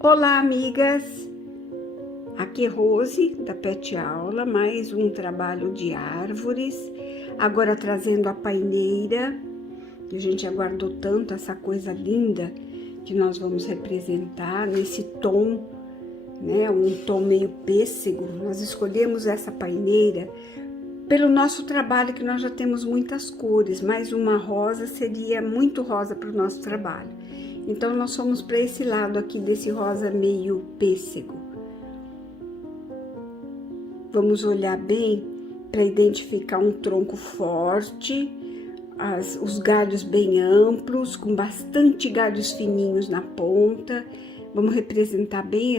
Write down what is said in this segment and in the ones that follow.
Olá, amigas! Aqui é Rose, da Pet Aula, mais um trabalho de árvores. Agora trazendo a paineira, que a gente aguardou tanto, essa coisa linda que nós vamos representar nesse tom, né? Um tom meio pêssego. Nós escolhemos essa paineira pelo nosso trabalho, que nós já temos muitas cores, mas uma rosa seria muito rosa para o nosso trabalho. Então, nós fomos para esse lado aqui desse rosa meio pêssego. Vamos olhar bem para identificar um tronco forte, os galhos bem amplos, com bastante galhos fininhos na ponta. Vamos representar bem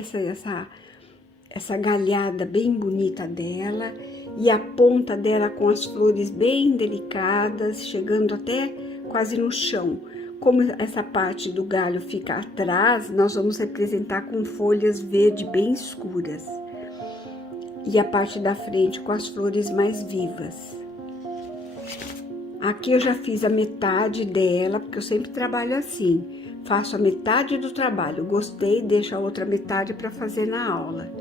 essa galhada bem bonita dela, e a ponta dela com as flores bem delicadas, chegando até quase no chão. Como essa parte do galho fica atrás, nós vamos representar com folhas verde bem escuras. E a parte da frente com as flores mais vivas. Aqui eu já fiz a metade dela, porque eu sempre trabalho assim. Faço a metade do trabalho, gostei, deixo a outra metade para fazer na aula.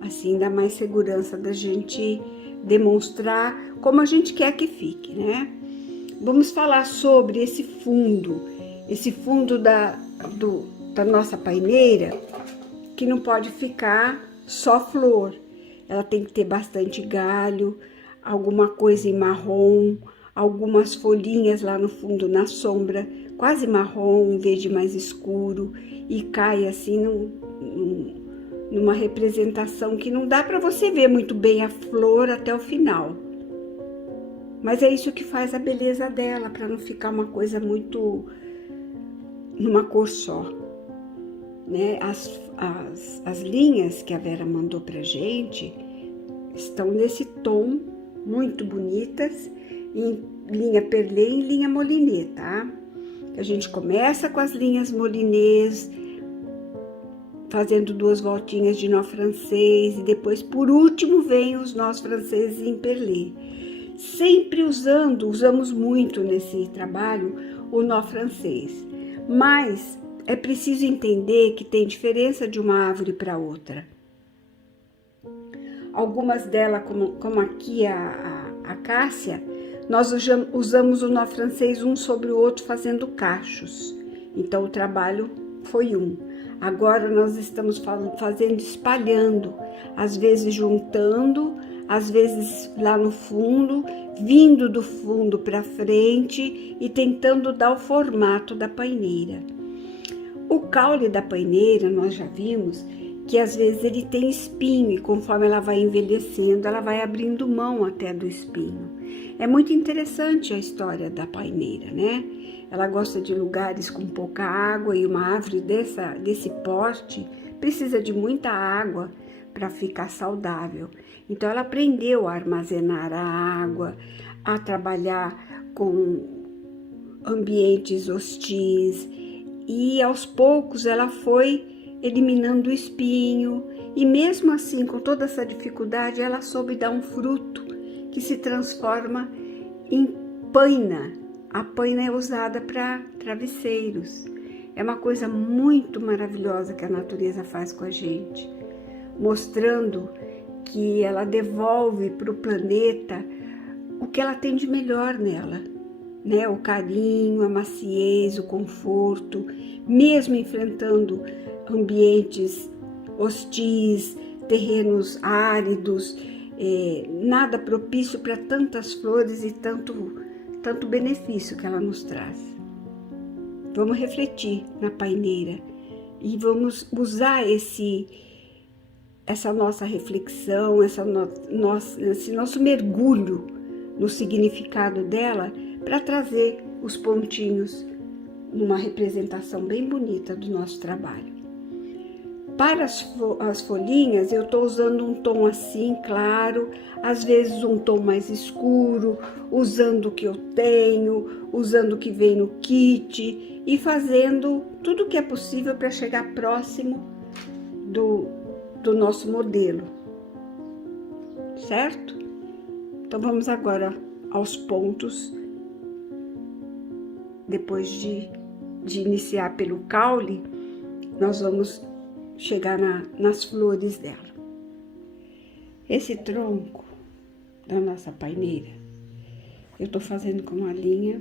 Assim dá mais segurança da gente demonstrar como a gente quer que fique, né? Vamos falar sobre esse fundo da nossa paineira, que não pode ficar só flor. Ela tem que ter bastante galho, alguma coisa em marrom, algumas folhinhas lá no fundo, na sombra, quase marrom, um verde mais escuro, e cai assim numa representação que não dá para você ver muito bem a flor até o final. Mas é isso que faz a beleza dela, para não ficar uma coisa muito numa cor só, né? As linhas que a Vera mandou pra gente estão nesse tom, muito bonitas, em linha perlê e em linha molinê, tá? A gente começa com as linhas molinês, fazendo 2 voltinhas de nó francês, e depois, por último, vem os nós franceses em perlê. Sempre usamos muito nesse trabalho o nó francês, mas é preciso entender que tem diferença de uma árvore para outra. Algumas delas, como aqui a cássia, nós usamos o nó francês um sobre o outro fazendo cachos. Então o trabalho foi um. Agora nós estamos fazendo espalhando, às vezes juntando, às vezes lá no fundo, vindo do fundo para frente e tentando dar o formato da paineira. O caule da paineira, nós já vimos que às vezes ele tem espinho, e conforme ela vai envelhecendo, ela vai abrindo mão até do espinho. É muito interessante a história da paineira, né? Ela gosta de lugares com pouca água, e uma árvore desse porte precisa de muita água para ficar saudável. Então ela aprendeu a armazenar a água, a trabalhar com ambientes hostis, e aos poucos ela foi eliminando o espinho, e mesmo assim, com toda essa dificuldade, ela soube dar um fruto que se transforma em paina. A paina é usada para travesseiros. É uma coisa muito maravilhosa que a natureza faz com a gente, mostrando que ela devolve para o planeta o que ela tem de melhor nela, né? O carinho, a maciez, o conforto, mesmo enfrentando ambientes hostis, terrenos áridos, nada propício para tantas flores e tanto benefício que ela nos traz. Vamos refletir na paineira e vamos usar essa nossa reflexão, esse nosso mergulho no significado dela, para trazer os pontinhos numa representação bem bonita do nosso trabalho. Para as folhinhas, eu estou usando um tom assim, claro, às vezes um tom mais escuro, usando o que eu tenho, usando o que vem no kit, e fazendo tudo o que é possível para chegar próximo do nosso modelo, certo? Então vamos agora aos pontos, depois de iniciar pelo caule. Nós vamos chegar nas flores dela. Esse tronco da nossa paineira, eu tô fazendo com uma linha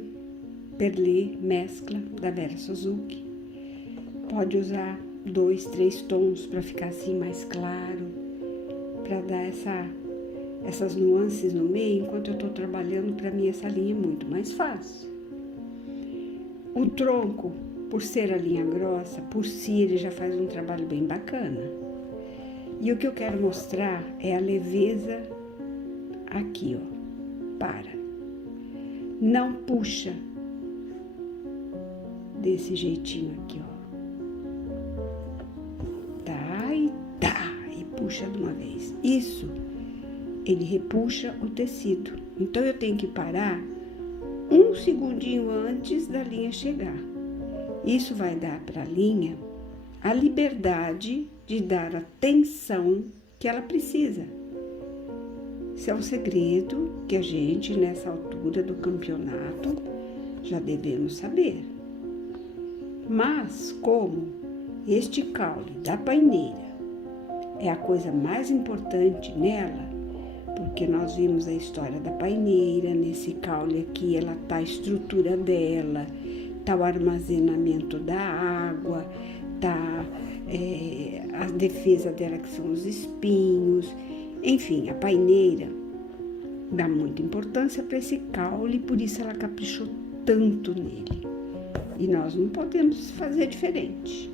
Perlé mescla da Vera Suzuki. Pode usar 2, 3 tons para ficar assim mais claro, para dar essas nuances no meio. Enquanto eu tô trabalhando, para mim essa linha é muito mais fácil. O tronco, por ser a linha grossa, por si ele já faz um trabalho bem bacana. E o que eu quero mostrar é a leveza aqui, ó. Para. Não puxa desse jeitinho aqui, ó. E puxa de uma vez. Isso, ele repuxa o tecido. Então eu tenho que parar 1 segundinho antes da linha chegar. Isso vai dar para a linha a liberdade de dar a tensão que ela precisa. Isso é um segredo que a gente, nessa altura do campeonato, já devemos saber. Mas, como este caule da paineira é a coisa mais importante nela, porque nós vimos a história da paineira, nesse caule aqui, ela tá a estrutura dela, tá o armazenamento da água, tá a defesa dela, que são os espinhos. Enfim, a paineira dá muita importância para esse caule, por isso ela caprichou tanto nele. E nós não podemos fazer diferente,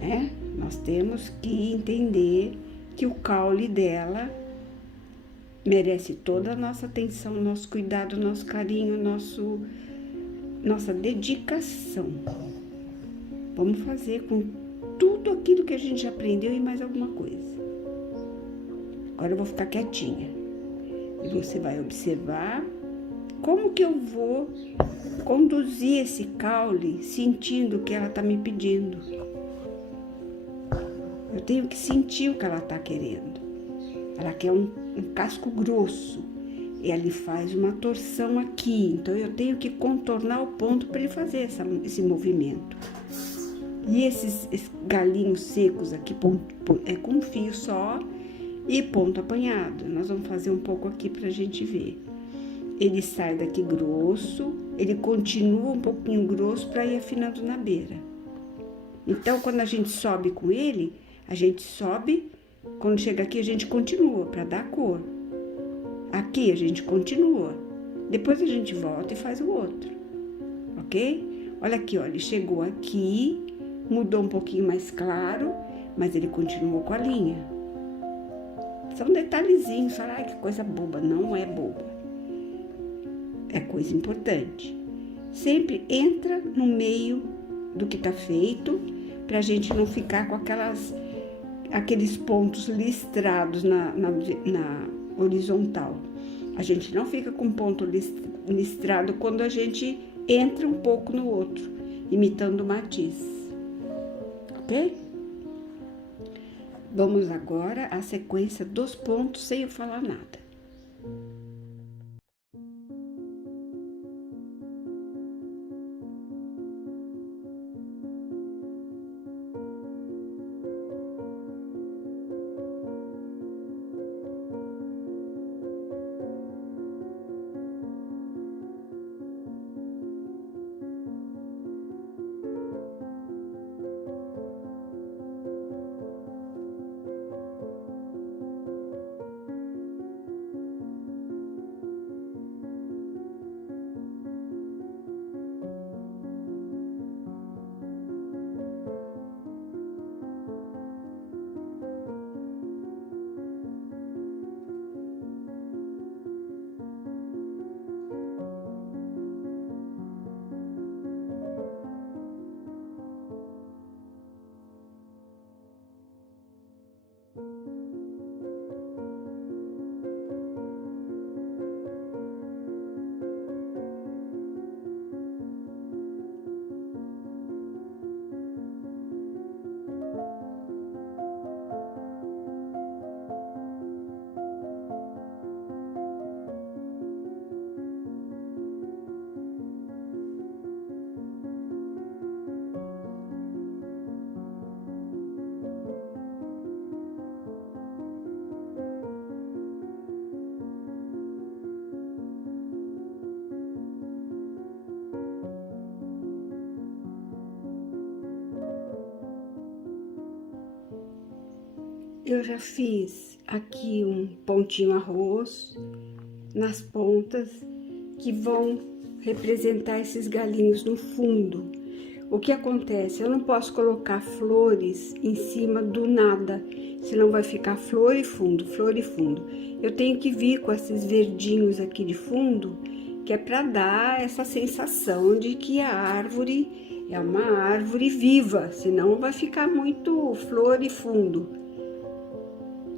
né? Nós temos que entender que o caule dela merece toda a nossa atenção, nosso cuidado, nosso carinho, nossa dedicação. Vamos fazer com tudo aquilo que a gente já aprendeu e mais alguma coisa. Agora eu vou ficar quietinha e você vai observar como que eu vou conduzir esse caule sentindo o que ela tá me pedindo. Eu tenho que sentir o que ela tá querendo. Ela quer um casco grosso. Ele faz uma torção aqui, então eu tenho que contornar o ponto para ele fazer esse movimento. E esses galinhos secos aqui é com um fio só e ponto apanhado. Nós vamos fazer um pouco aqui para a gente ver. Ele sai daqui grosso, ele continua um pouquinho grosso para ir afinando na beira. Então, quando a gente sobe com ele, a gente sobe, quando chega aqui a gente continua para dar cor. Aqui a gente continua, depois a gente volta e faz o outro, ok? Olha aqui, ó, ele chegou aqui, mudou um pouquinho mais claro, mas ele continuou com a linha. São detalhezinhos, fala, ai, que coisa boba. Não é boba, é coisa importante. Sempre entra no meio do que tá feito, pra gente não ficar com aqueles pontos listrados na horizontal. A gente não fica com ponto listrado quando a gente entra um pouco no outro, imitando o matiz, ok? Vamos agora à sequência dos pontos sem eu falar nada. Eu já fiz aqui um pontinho arroz nas pontas que vão representar esses galinhos no fundo. O que acontece? Eu não posso colocar flores em cima do nada, senão vai ficar flor e fundo, flor e fundo. Eu tenho que vir com esses verdinhos aqui de fundo, que é para dar essa sensação de que a árvore é uma árvore viva, senão vai ficar muito flor e fundo.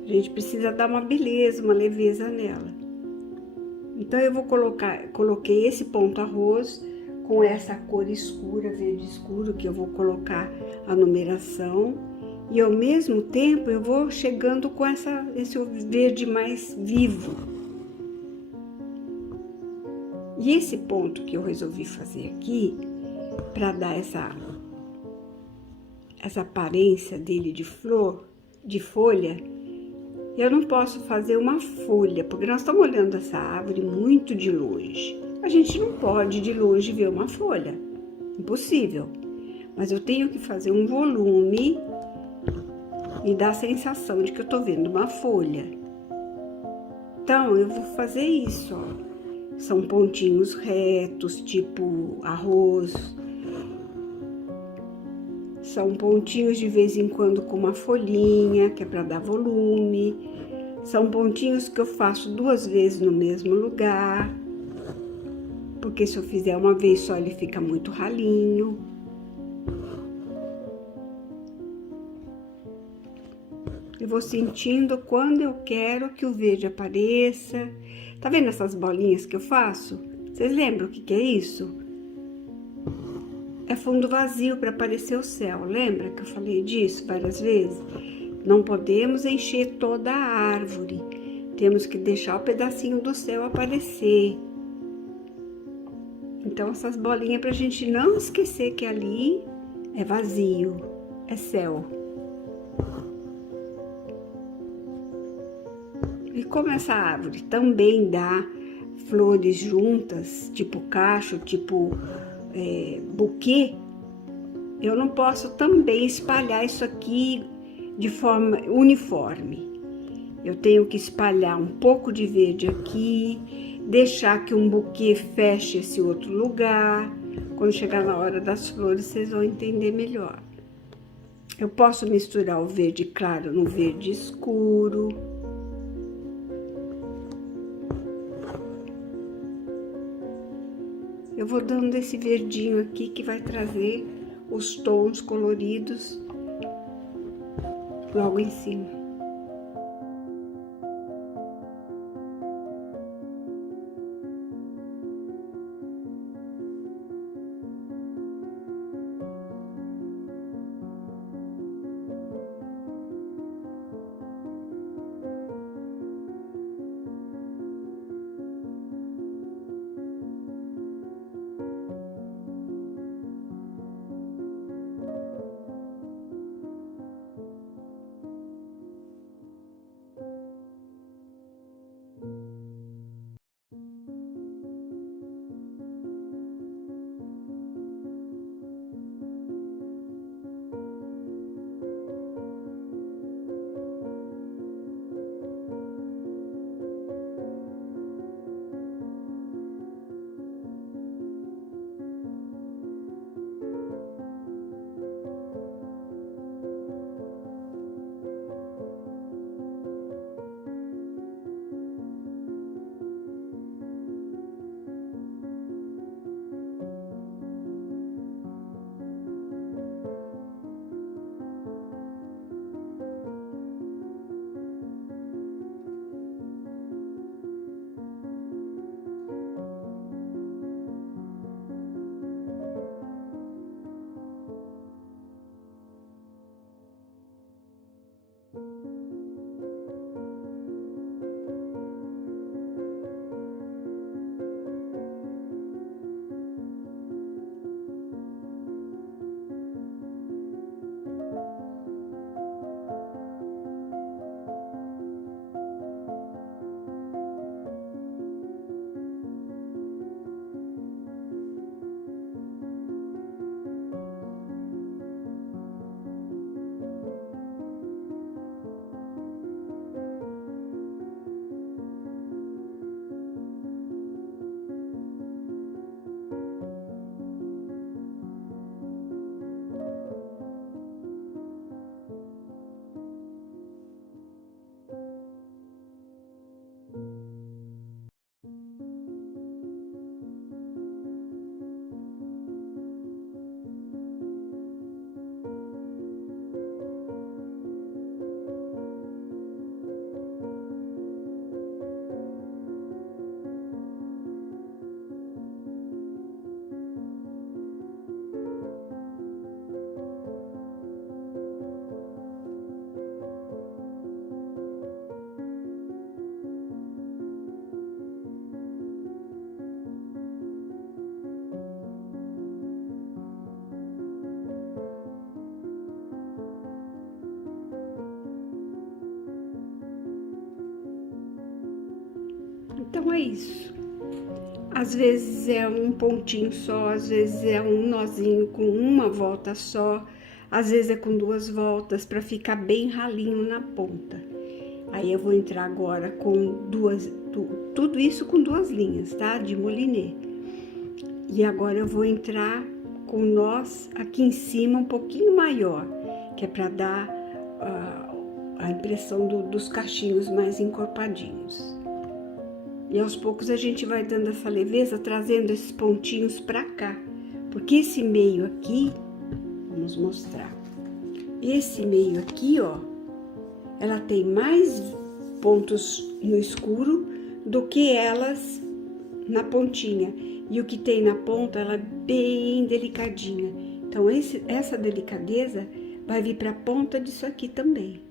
A gente precisa dar uma beleza, uma leveza nela. Então eu vou coloquei esse ponto arroz com essa cor escura, verde escuro, que eu vou colocar a numeração, e ao mesmo tempo eu vou chegando com esse verde mais vivo. E esse ponto que eu resolvi fazer aqui, para dar essa aparência dele de flor, de folha, eu não posso fazer uma folha, porque nós estamos olhando essa árvore muito de longe. A gente não pode de longe ver uma folha, impossível. Mas eu tenho que fazer um volume e dar a sensação de que eu estou vendo uma folha. Então, eu vou fazer isso, ó. São pontinhos retos, tipo arroz. São pontinhos de vez em quando com uma folhinha, que é para dar volume. São pontinhos que eu faço 2 vezes no mesmo lugar, porque se eu fizer uma vez só ele fica muito ralinho. Eu vou sentindo quando eu quero que o verde apareça. Tá vendo essas bolinhas que eu faço? Vocês lembram o que é isso? É fundo vazio para aparecer o céu. Lembra que eu falei disso várias vezes? Não podemos encher toda a árvore. Temos que deixar o pedacinho do céu aparecer. Então, essas bolinhas para a gente não esquecer que ali é vazio, é céu. E como essa árvore também dá flores juntas, tipo cacho, tipo buquê, eu não posso também espalhar isso aqui de forma uniforme. Eu tenho que espalhar um pouco de verde aqui, deixar que um buquê feche esse outro lugar. Quando chegar na hora das flores, vocês vão entender melhor. Eu posso misturar o verde claro no verde escuro. Eu vou dando esse verdinho aqui que vai trazer os tons coloridos logo em cima. Então é isso. Às vezes é um pontinho só, às vezes é um nozinho com uma volta só, às vezes é com 2 voltas para ficar bem ralinho na ponta. Aí eu vou entrar agora com tudo isso com 2 linhas, tá? De moulinet. E agora eu vou entrar com nós aqui em cima um pouquinho maior, que é para dar a impressão dos cachinhos mais encorpadinhos. E aos poucos a gente vai dando essa leveza, trazendo esses pontinhos para cá. Porque esse meio aqui, vamos mostrar. Esse meio aqui, ó, ela tem mais pontos no escuro do que elas na pontinha. E o que tem na ponta, ela é bem delicadinha. Então, essa delicadeza vai vir para a ponta disso aqui também.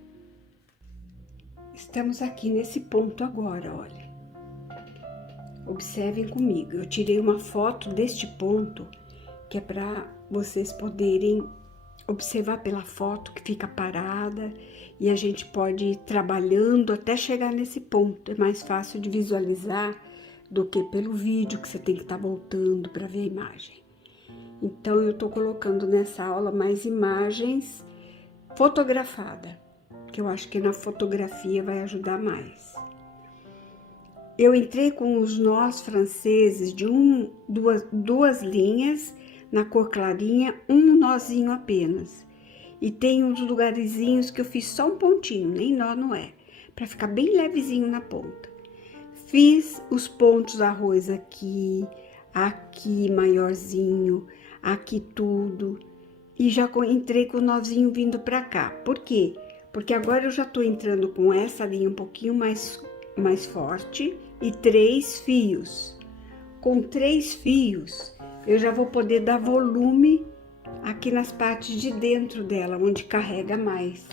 Estamos aqui nesse ponto agora, olha. Observem comigo, eu tirei uma foto deste ponto, que é para vocês poderem observar pela foto que fica parada e a gente pode ir trabalhando até chegar nesse ponto. É mais fácil de visualizar do que pelo vídeo, que você tem que estar voltando para ver a imagem. Então, eu tô colocando nessa aula mais imagens fotografadas, que eu acho que na fotografia vai ajudar mais. Eu entrei com os nós franceses de duas linhas na cor clarinha, um nozinho apenas. E tem uns lugarzinhos que eu fiz só um pontinho, nem nó não é, para ficar bem levezinho na ponta. Fiz os pontos arroz aqui, aqui maiorzinho, aqui tudo. E já entrei com o nozinho vindo para cá. Por quê? Porque agora eu já tô entrando com essa linha um pouquinho mais forte e 3 fios. Com 3 fios, eu já vou poder dar volume aqui nas partes de dentro dela, onde carrega mais.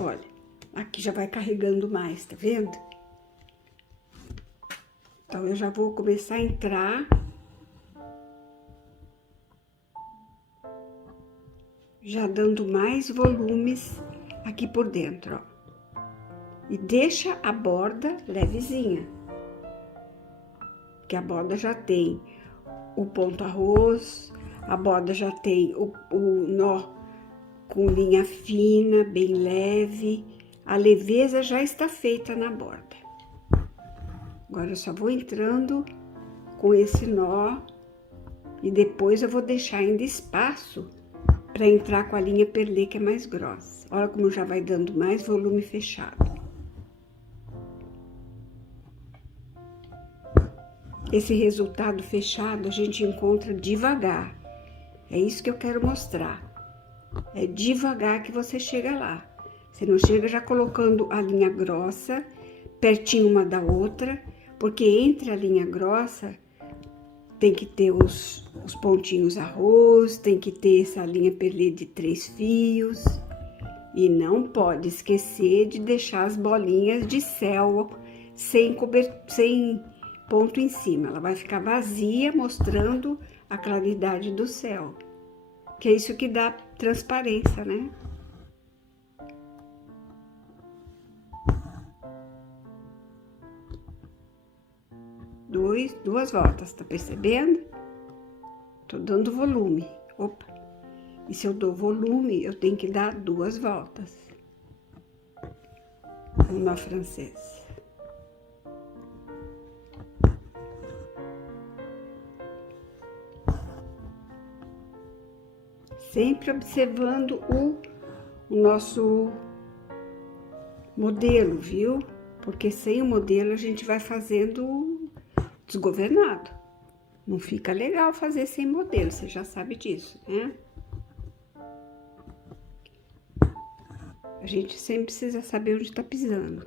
Olha, aqui já vai carregando mais, tá vendo? Então, eu já vou começar a entrar. Já dando mais volumes aqui por dentro, ó. E deixa a borda levezinha. Porque a borda já tem o ponto arroz, a borda já tem o nó com linha fina, bem leve. A leveza já está feita na borda. Agora eu só vou entrando com esse nó e depois eu vou deixar ainda espaço para entrar com a linha perlê, que é mais grossa. Olha como já vai dando mais volume fechado. Esse resultado fechado a gente encontra devagar. É isso que eu quero mostrar. É devagar que você chega lá. Você não chega já colocando a linha grossa pertinho uma da outra, porque entre a linha grossa tem que ter os pontinhos arroz, tem que ter essa linha perlê de 3 fios. E não pode esquecer de deixar as bolinhas de céu sem ponto em cima. Ela vai ficar vazia, mostrando a claridade do céu. Que é isso que dá transparência, né? Duas voltas, tá percebendo? Tô dando volume. Opa! E se eu dou volume, eu tenho que dar 2 voltas. No nó francês. Sempre observando o nosso modelo, viu? Porque sem o modelo a gente vai fazendo desgovernado. Não fica legal fazer sem modelo, você já sabe disso, né? A gente sempre precisa saber onde tá pisando.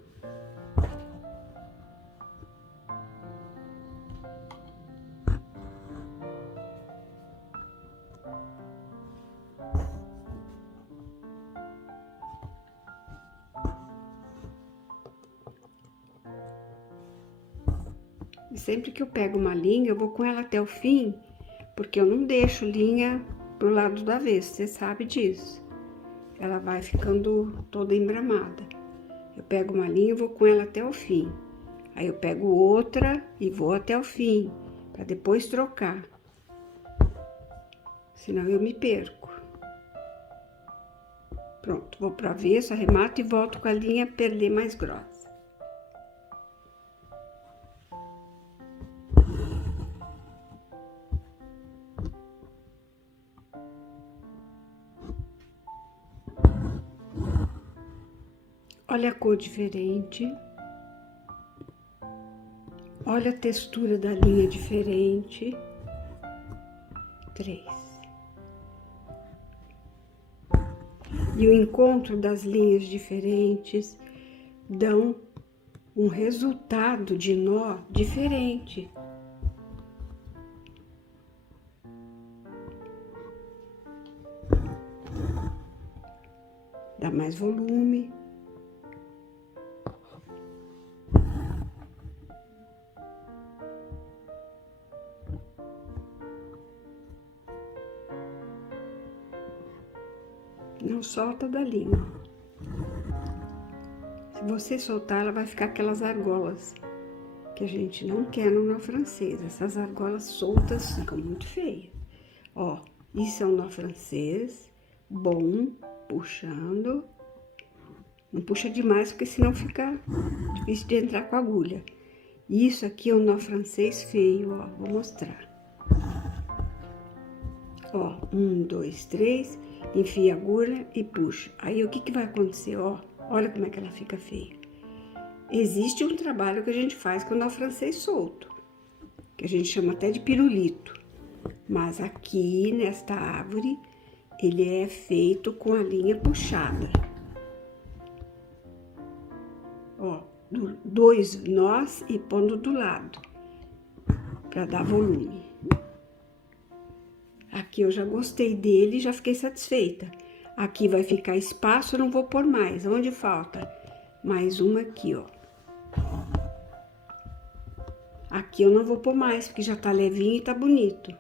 E sempre que eu pego uma linha, eu vou com ela até o fim, porque eu não deixo linha pro lado do avesso, você sabe disso. Ela vai ficando toda embramada. Eu pego uma linha e vou com ela até o fim. Aí eu pego outra e vou até o fim, para depois trocar. Senão eu me perco. Pronto, vou pro avesso, arremato e volto com a linha perder mais grossa. Olha a cor diferente. Olha a textura da linha diferente. 3. E o encontro das linhas diferentes dão um resultado de nó diferente. Dá mais volume. Não solta da linha. Se você soltar, ela vai ficar aquelas argolas que a gente não quer no nó francês. Essas argolas soltas ficam muito feias. Ó, isso é um nó francês, bom, puxando. Não puxa demais, porque senão fica difícil de entrar com a agulha. Isso aqui é um nó francês feio, ó, vou mostrar. Ó, 1, 2, 3, enfia a agulha e puxa. Aí o que vai acontecer, ó? Olha como é que ela fica feia. Existe um trabalho que a gente faz com o nó francês solto, que a gente chama até de pirulito. Mas aqui, nesta árvore, ele é feito com a linha puxada. Ó, 2 nós e pondo do lado, para dar volume. Aqui eu já gostei dele, já fiquei satisfeita. Aqui vai ficar espaço, eu não vou pôr mais. Onde falta? Mais uma aqui, ó. Aqui eu não vou pôr mais, porque já tá levinho e tá bonito.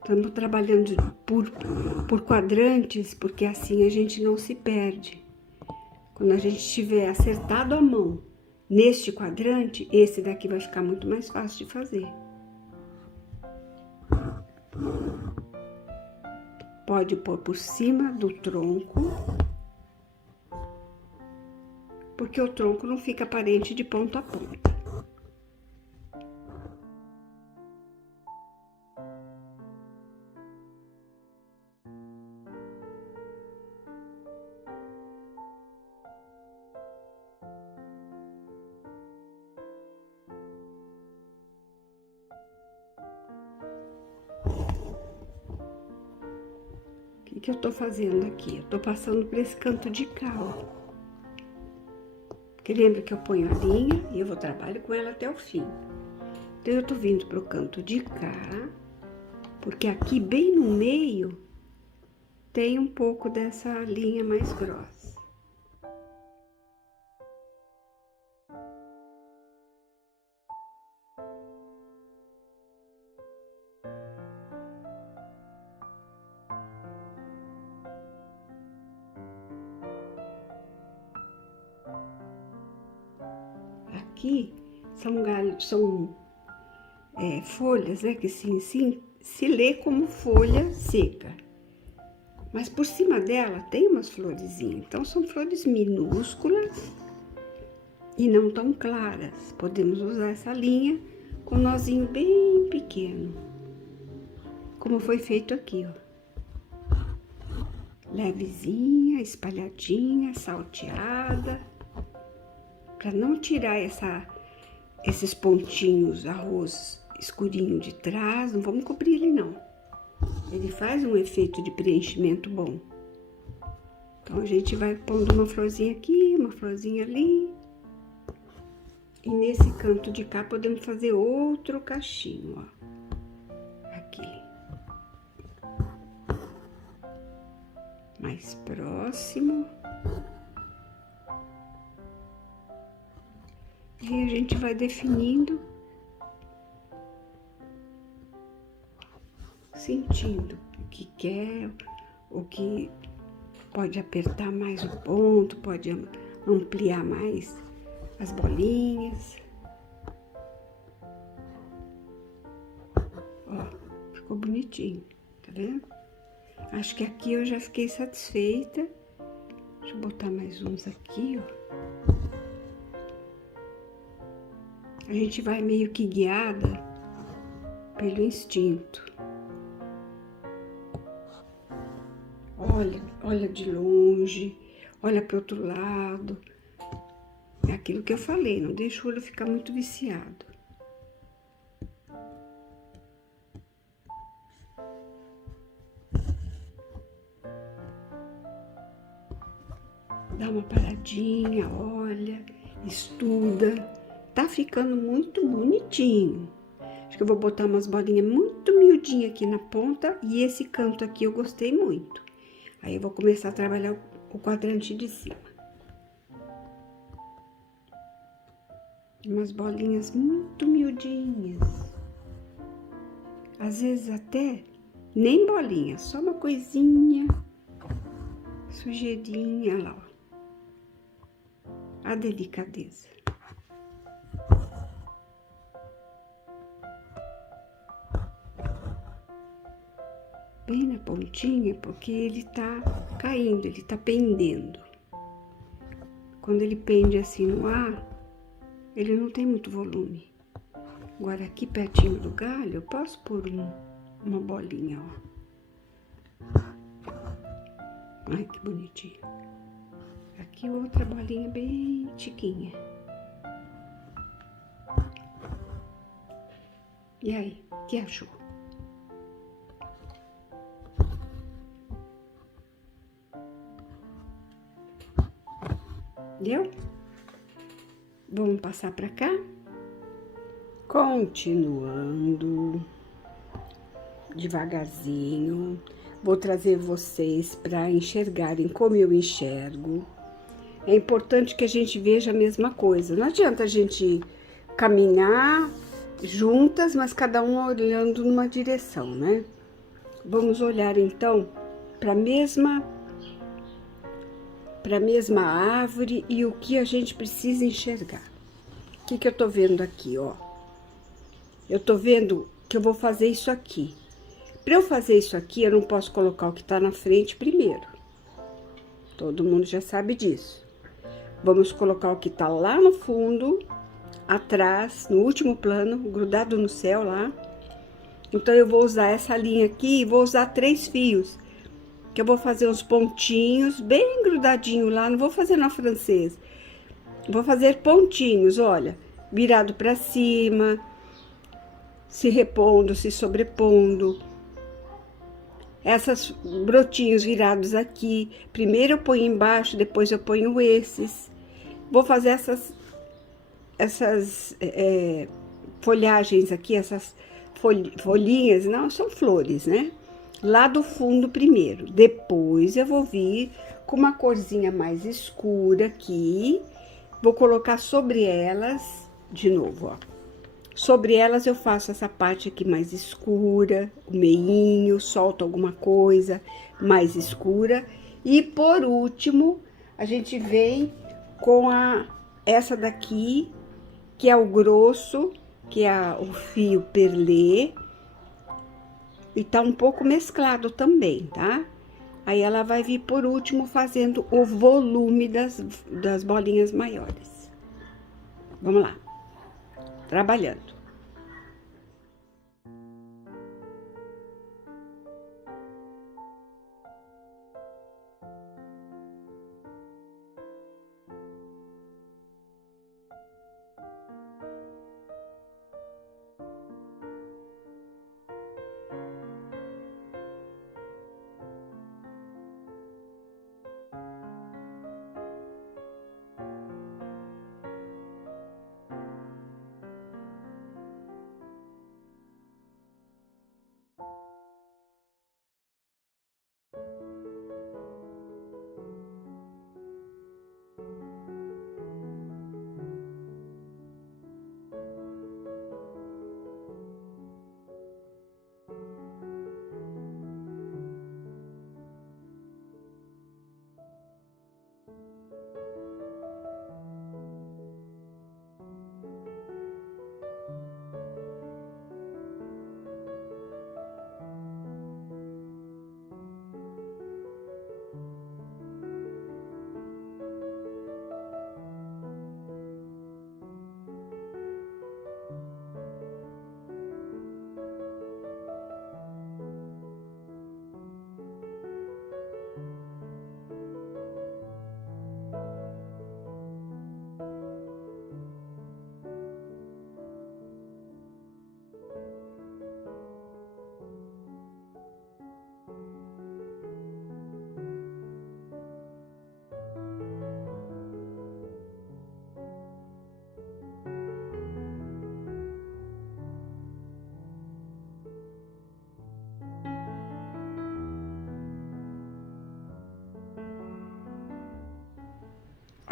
Estamos trabalhando por quadrantes, porque assim a gente não se perde. Quando a gente tiver acertado a mão neste quadrante, esse daqui vai ficar muito mais fácil de fazer. Pode pôr por cima do tronco, porque o tronco não fica aparente de ponta a ponta. O que eu tô fazendo aqui? Eu tô passando por esse canto de cá, ó. Porque lembra que eu ponho a linha e eu trabalho com ela até o fim. Então, eu tô vindo pro canto de cá, porque aqui bem no meio tem um pouco dessa linha mais grossa. Aqui são galhos, são folhas, né, que se lê como folha seca. Mas por cima dela tem umas florezinhas. Então são flores minúsculas e não tão claras. Podemos usar essa linha com um nozinho bem pequeno, como foi feito aqui, ó. Levezinha, espalhadinha, salteada, para não tirar esses pontinhos arroz escurinho de trás. Não vamos cobrir ele não. Ele faz um efeito de preenchimento bom. Então a gente vai pondo uma florzinha aqui, uma florzinha ali. E nesse canto de cá podemos fazer outro cachinho, ó. Aqui. Mais próximo. E a gente vai definindo, sentindo o que quer, o que pode apertar mais o ponto, pode ampliar mais as bolinhas. Ó, ficou bonitinho, tá vendo? Acho que aqui eu já fiquei satisfeita. Deixa eu botar mais uns aqui, ó. A gente vai meio que guiada pelo instinto. Olha de longe, olha para o outro lado. É aquilo que eu falei, não deixa o olho ficar muito viciado. Dá uma paradinha, olha, estuda. Tá ficando muito bonitinho. Acho que eu vou botar umas bolinhas muito miudinhas aqui na ponta e esse canto aqui eu gostei muito. Aí eu vou começar a trabalhar o quadrante de cima. Umas bolinhas muito miudinhas. Às vezes até nem bolinha, só uma coisinha sujeirinha lá, ó. A delicadeza. Bem na pontinha, porque ele tá caindo, ele tá pendendo. Quando ele pende assim no ar, ele não tem muito volume. Agora aqui pertinho do galho, eu posso pôr uma bolinha, ó. Ai, que bonitinho. Aqui outra bolinha bem tiquinha. E aí, o que achou? Deu? Vamos passar para cá? Continuando, devagarzinho, vou trazer vocês para enxergarem como eu enxergo. É importante que a gente veja a mesma coisa. Não adianta a gente caminhar juntas, mas cada um olhando numa direção, né? Vamos olhar então para a mesma árvore e o que a gente precisa enxergar. O que eu tô vendo aqui, ó? Eu tô vendo que eu vou fazer isso aqui. Para eu fazer isso aqui, eu não posso colocar o que tá na frente primeiro. Todo mundo já sabe disso. Vamos colocar o que tá lá no fundo, atrás, no último plano, grudado no céu lá. Então, eu vou usar essa linha aqui e vou usar 3 fios. Que eu vou fazer uns pontinhos bem grudadinho lá, não vou fazer na francesa. Vou fazer pontinhos, olha, virado para cima, se repondo, se sobrepondo. Essas brotinhos virados aqui, primeiro eu ponho embaixo, depois eu ponho esses. Vou fazer essas folhagens aqui, essas folhinhas, não, são flores, né? Lá do fundo primeiro, depois eu vou vir com uma corzinha mais escura aqui, vou colocar sobre elas, de novo, ó. Sobre elas eu faço essa parte aqui mais escura, o meinho, solto alguma coisa mais escura. E por último, a gente vem com essa daqui, que é o grosso, que é o fio perlê. E tá um pouco mesclado também, tá? Aí ela vai vir por último fazendo o volume das bolinhas maiores. Vamos lá. Trabalhando.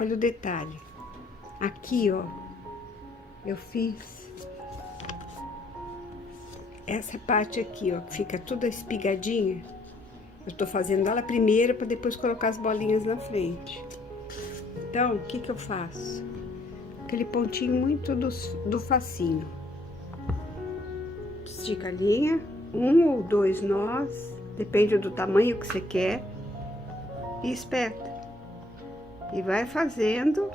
Olha o detalhe. Aqui, ó, eu fiz essa parte aqui, ó, que fica toda espigadinha. Eu tô fazendo ela primeiro para depois colocar as bolinhas na frente. Então, o que que eu faço? Aquele pontinho muito do facinho. Estica a linha, 1 ou 2 nós, depende do tamanho que você quer, e espeta. E vai fazendo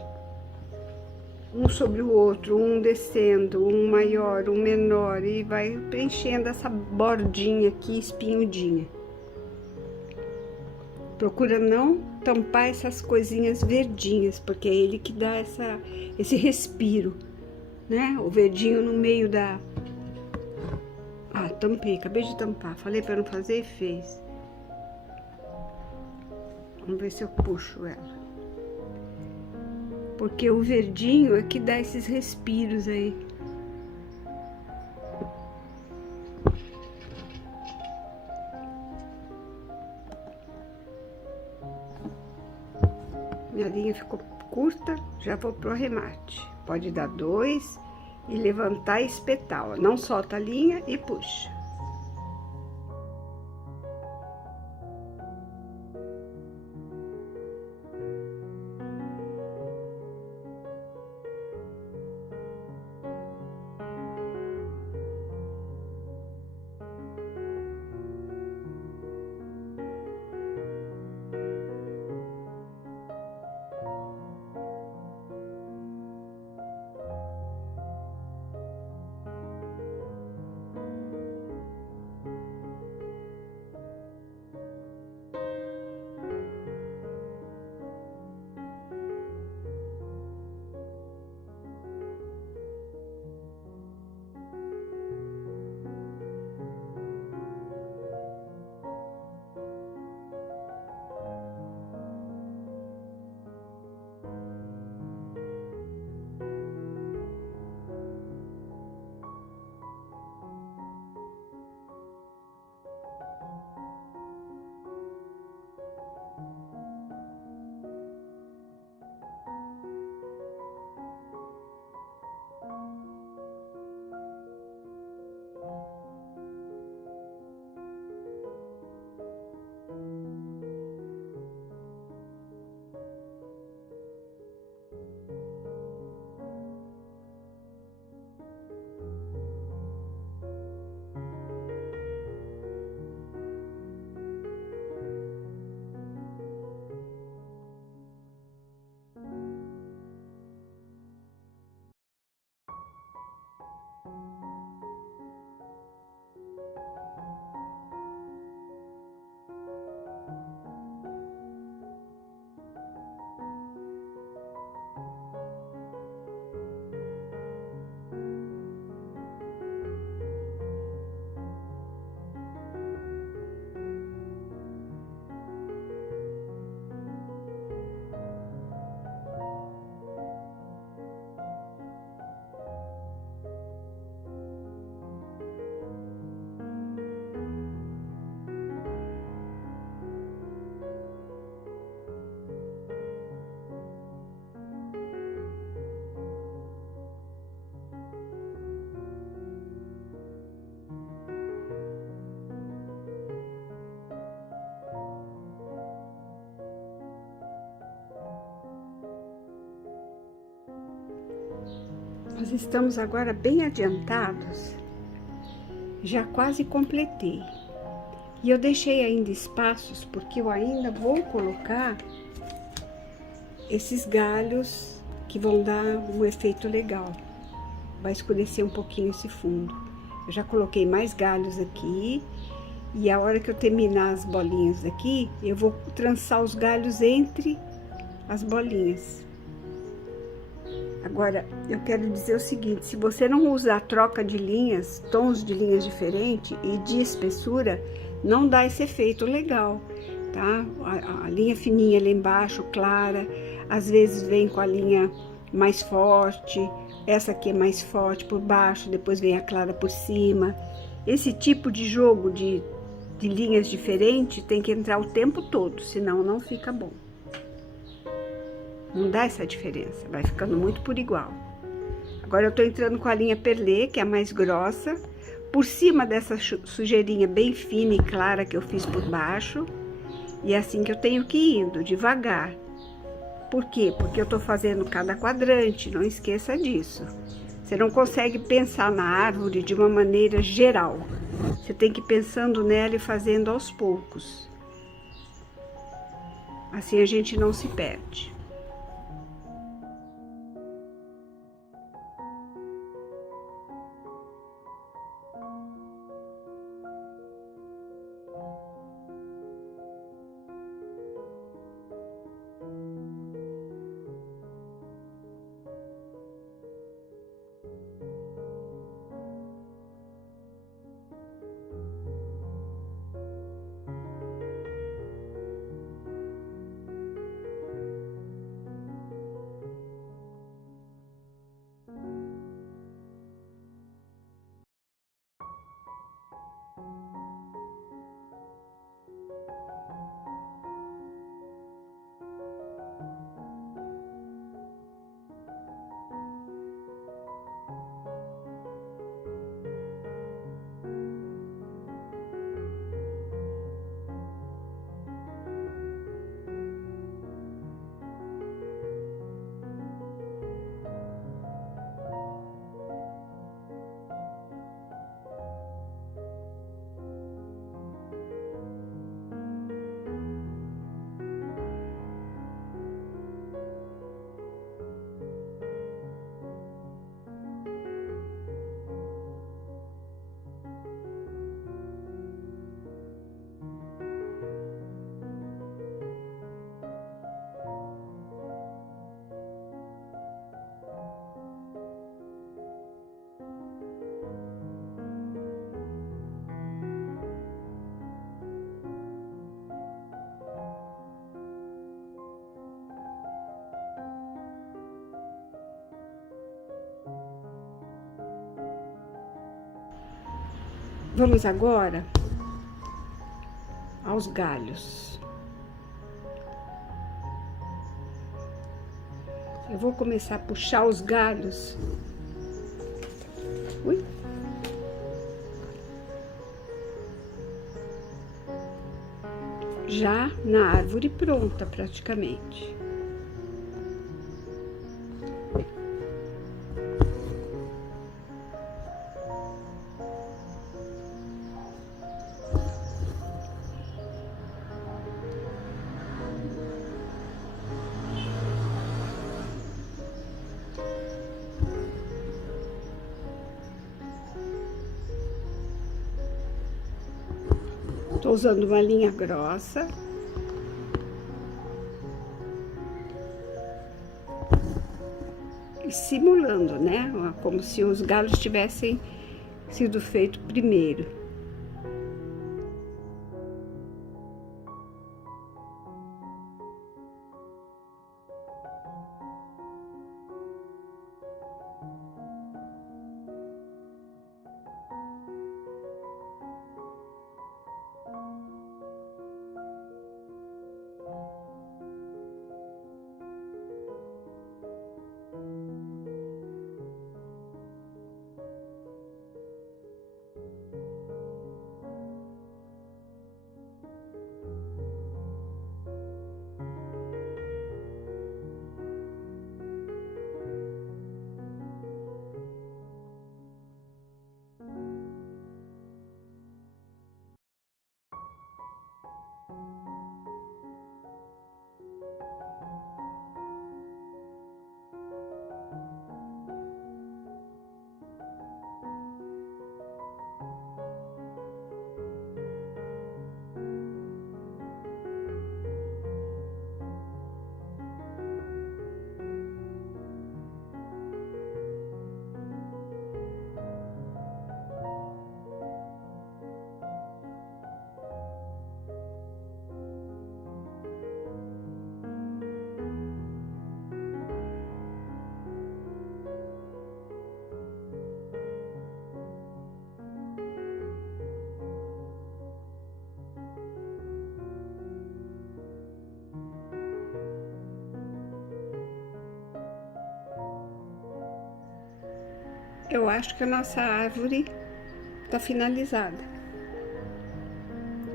um sobre o outro, um descendo, um maior, um menor, e vai preenchendo essa bordinha aqui espinhudinha. Procura não tampar essas coisinhas verdinhas, porque é ele que dá esse respiro, né? O verdinho no meio da... Ah, tampei, acabei de tampar. Falei para não fazer e fez. Vamos ver se eu puxo ela. Porque o verdinho é que dá esses respiros aí. Minha linha ficou curta, já vou pro arremate. Pode dar 2 e levantar e espetar, ó. Não solta a linha e puxa. Nós estamos agora bem adiantados, já quase completei. E eu deixei ainda espaços, porque eu ainda vou colocar esses galhos que vão dar um efeito legal. Vai escurecer um pouquinho esse fundo. Eu já coloquei mais galhos aqui, e a hora que eu terminar as bolinhas aqui, eu vou trançar os galhos entre as bolinhas. Agora, eu quero dizer o seguinte, se você não usar troca de linhas, tons de linhas diferentes e de espessura, não dá esse efeito legal, tá? A linha fininha lá embaixo, clara, às vezes vem com a linha mais forte, essa aqui é mais forte por baixo, depois vem a clara por cima. Esse tipo de jogo de linhas diferentes tem que entrar o tempo todo, senão não fica bom. Não dá essa diferença, vai ficando muito por igual. Agora eu tô entrando com a linha perlê, que é a mais grossa, por cima dessa sujeirinha bem fina e clara que eu fiz por baixo. E é assim que eu tenho que ir indo, devagar. Por quê? Porque eu tô fazendo cada quadrante, não esqueça disso. Você não consegue pensar na árvore de uma maneira geral. Você tem que ir pensando nela e fazendo aos poucos. Assim a gente não se perde. Vamos agora aos galhos. Eu vou começar a puxar os galhos. Ui. Já na árvore pronta, praticamente. Tô usando uma linha grossa. E simulando, né? Como se os galhos tivessem sido feitos primeiro. eu acho que a nossa árvore está finalizada.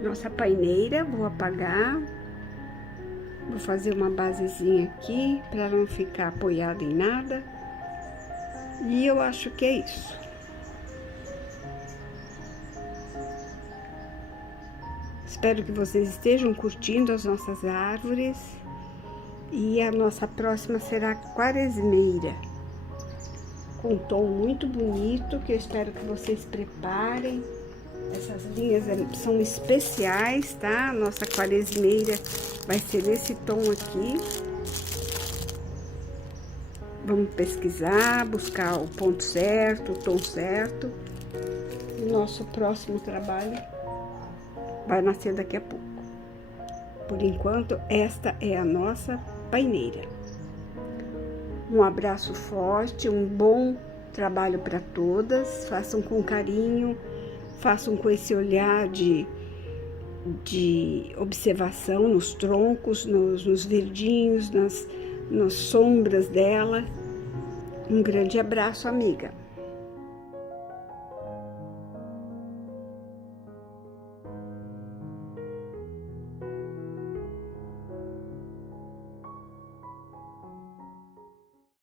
Nossa paineira, vou apagar. Vou fazer uma basezinha aqui para não ficar apoiada em nada. E eu acho que é isso. Espero que vocês estejam curtindo as nossas árvores. E a nossa próxima será quaresmeira, com um tom muito bonito, que eu espero que vocês preparem. Essas linhas são especiais, tá? A nossa quaresmeira vai ser nesse tom aqui. Vamos pesquisar, buscar o ponto certo, o tom certo. O nosso próximo trabalho vai nascer daqui a pouco. Por enquanto, esta é a nossa paineira. Um abraço forte, um bom trabalho para todas. Façam com carinho, façam com esse olhar de observação nos troncos, nos verdinhos, nas sombras dela. Um grande abraço, amiga.